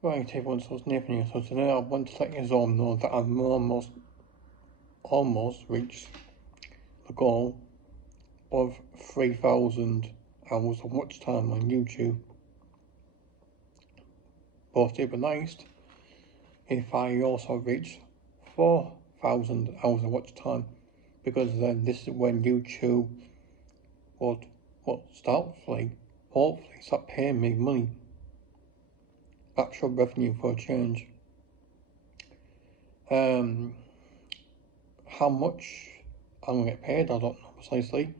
Right, everyone, so it's Nathan here. So today I want to let you all know that I've almost reached the goal of 3,000 hours of watch time on YouTube. But it'd be nice if I also reach 4,000 hours of watch time, because then this is when YouTube would hopefully start paying me money, actual revenue for a change. How much I'm gonna get paid, I don't know precisely.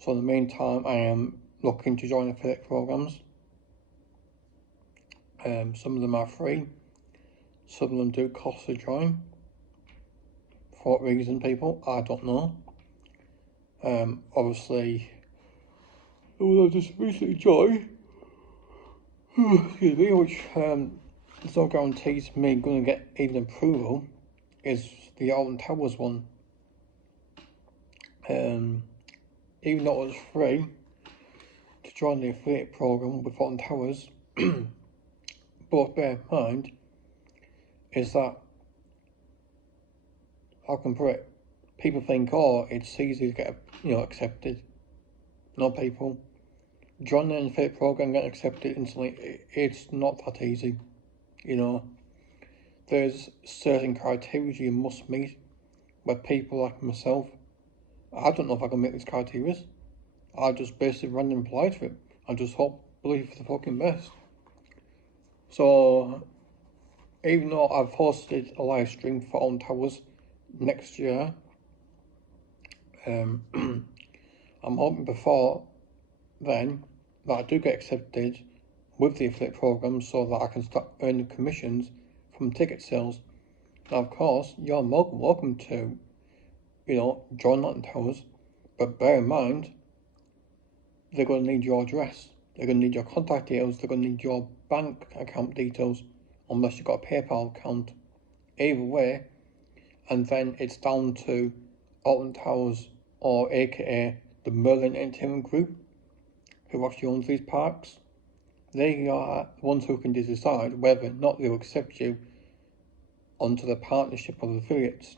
So in the meantime, I am looking to join affiliate programs. Some of them are free, some of them do cost to join. For what reason, people? I don't know. Obviously, I just recently joined, excuse me, which there's no guarantees me going to get even approval, is the Alton Towers one. Even though it was free to join the affiliate program with Alton Towers, but bear in mind is that, how can I put it, people think, oh, it's easy to get accepted. No, people, joining an affiliate program and getting accepted instantly, it's not that easy. There's certain criteria you must meet where people like myself, I don't know if I can meet these criteria. I just basically randomly apply to it. I just believe for the fucking best. So even though I've hosted a live stream for Alton Towers next year, I'm hoping before then that I do get accepted with the affiliate program so that I can start earning commissions from ticket sales. Now, of course, you're more welcome to, join Alton Towers, but bear in mind, they're going to need your address, they're going to need your contact details, they're going to need your bank account details, unless you've got a PayPal account. Either way, and then it's down to Alton Towers, or aka the Merlin Entertainment Group, who actually owns these parks. They are the ones who can decide whether or not they'll accept you onto the partnership of affiliates.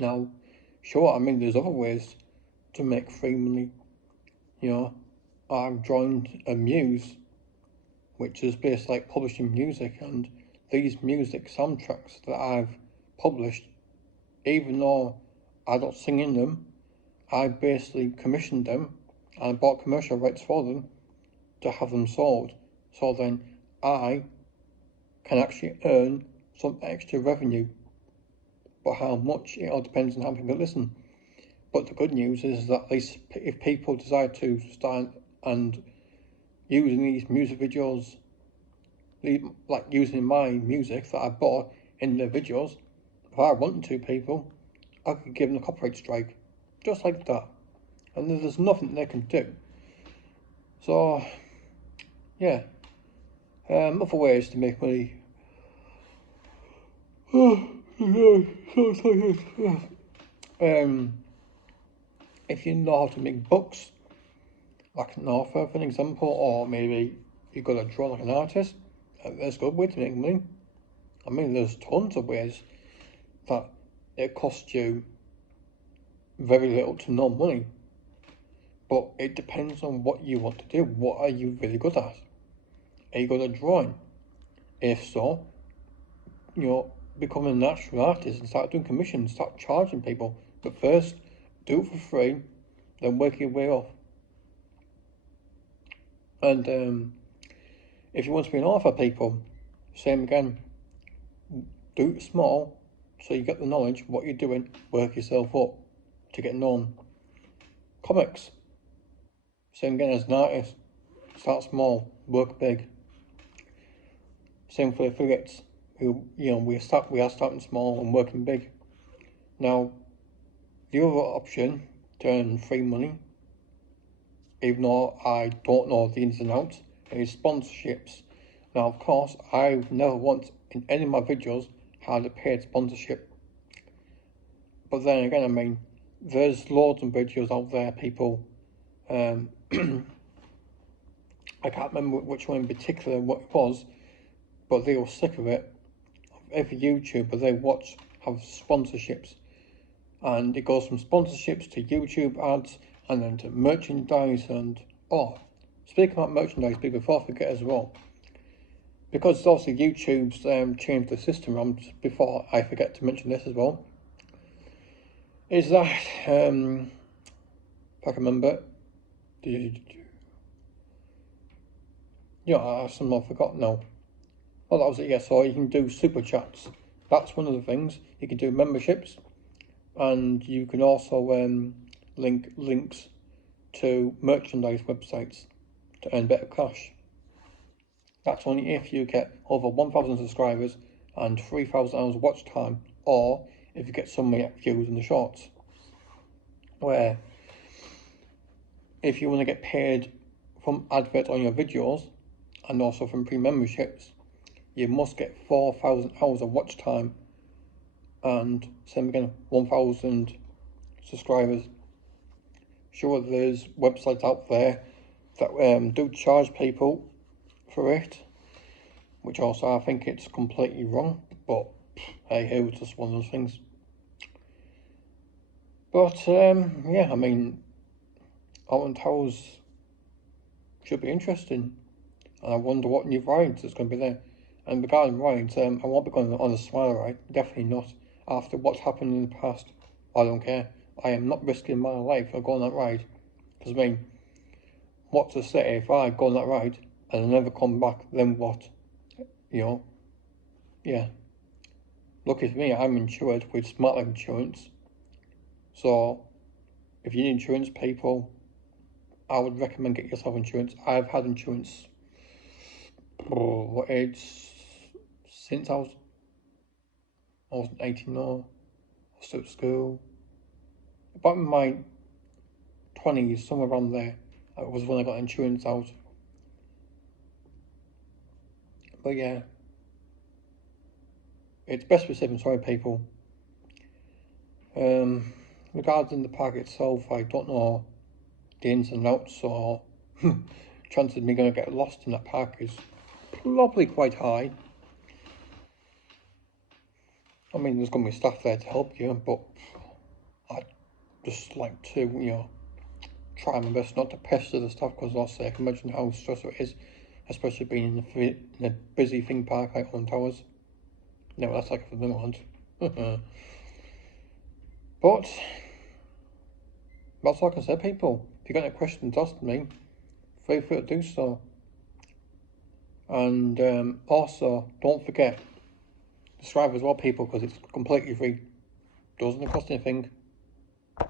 Now, sure, there's other ways to make free money. I've joined a Muse, which is basically like publishing music, and these music soundtracks that I've published, even though I don't sing in them, I basically commissioned them and bought commercial rights for them to have them sold. So then I can actually earn some extra revenue. But how much, it all depends on how people listen. But the good news is that at least if people decide to start and using these music videos, like using my music that I bought in their videos, if I wanted to, people, I could give them a copyright strike, just like that. And there's nothing they can do. So, yeah. Other ways to make money. If you know how to make books, like an author, for an example, or maybe you've got to draw like an artist, that's a good way to make money. There's tons of ways that it costs you very little to no money, but it depends on what you want to do. What are you really good at? Are you good at drawing? If so, become a natural artist and start doing commissions, start charging people. But first, do it for free, then work your way up. And if you want to be an author, people, same again. Do it small, so you get the knowledge, what you're doing, work yourself up to get known. Comics, same again as an artist. Start small, work big. Same for affiliates. We are starting small and working big. Now, the other option to earn free money, even though I don't know the ins and outs, is sponsorships. Now, of course, I've never once in any of my videos had a paid sponsorship. But then again, there's loads of videos out there, people, I can't remember which one in particular what it was, but they were sick of it. Every YouTuber they watch have sponsorships, and it goes from sponsorships to YouTube ads and then to merchandise. And oh, speaking about merchandise, before I forget as well, because obviously YouTube's changed the system around, before I forget to mention this as well, is that if I can remember, I have some more forgotten now. Oh, that was it, yeah. So you can do super chats. That's one of the things. You can do memberships, and you can also link links to merchandise websites to earn better cash. That's only if you get over 1,000 subscribers and 3,000 hours watch time, or if you get so many views in the shorts. Where if you want to get paid from adverts on your videos and also from pre-memberships, you must get 4,000 hours of watch time and same again 1,000 subscribers. Sure, there's websites out there that do charge people for it, which also I think it's completely wrong, but hey, it's just one of those things. But yeah, I mean, Alton Towers should be interesting, and I wonder what new rides is going to be there. And regarding rides, I won't be going on a Smile ride, definitely not. After what's happened in the past, I don't care. I am not risking my life for going on that ride. Because I mean, what to say if I go on that ride and I never come back, then what? Yeah. Lucky for me, I'm insured with Smart Life Insurance. So, if you need insurance, people, I would recommend get yourself insurance. I've had insurance, what age? Since I wasn't 18 or I was still at school. About in my 20s, somewhere around there, was when I got insurance out. But yeah, it's best to be safe than sorry, people. Regarding the park itself, I don't know the ins and outs, or chances of me going to get lost in that park is probably quite high. I mean, there's going to be staff there to help you, but I'd just like to, try my best not to pester the staff, because also I can imagine how stressful it is, especially being in a busy theme park like Alton Towers. No, that's like for the moment. But that's all I can say, people. If you've got any questions, ask me. Feel free to do so. And also, don't forget, subscribe as well, people, because it's completely free. Doesn't cost anything.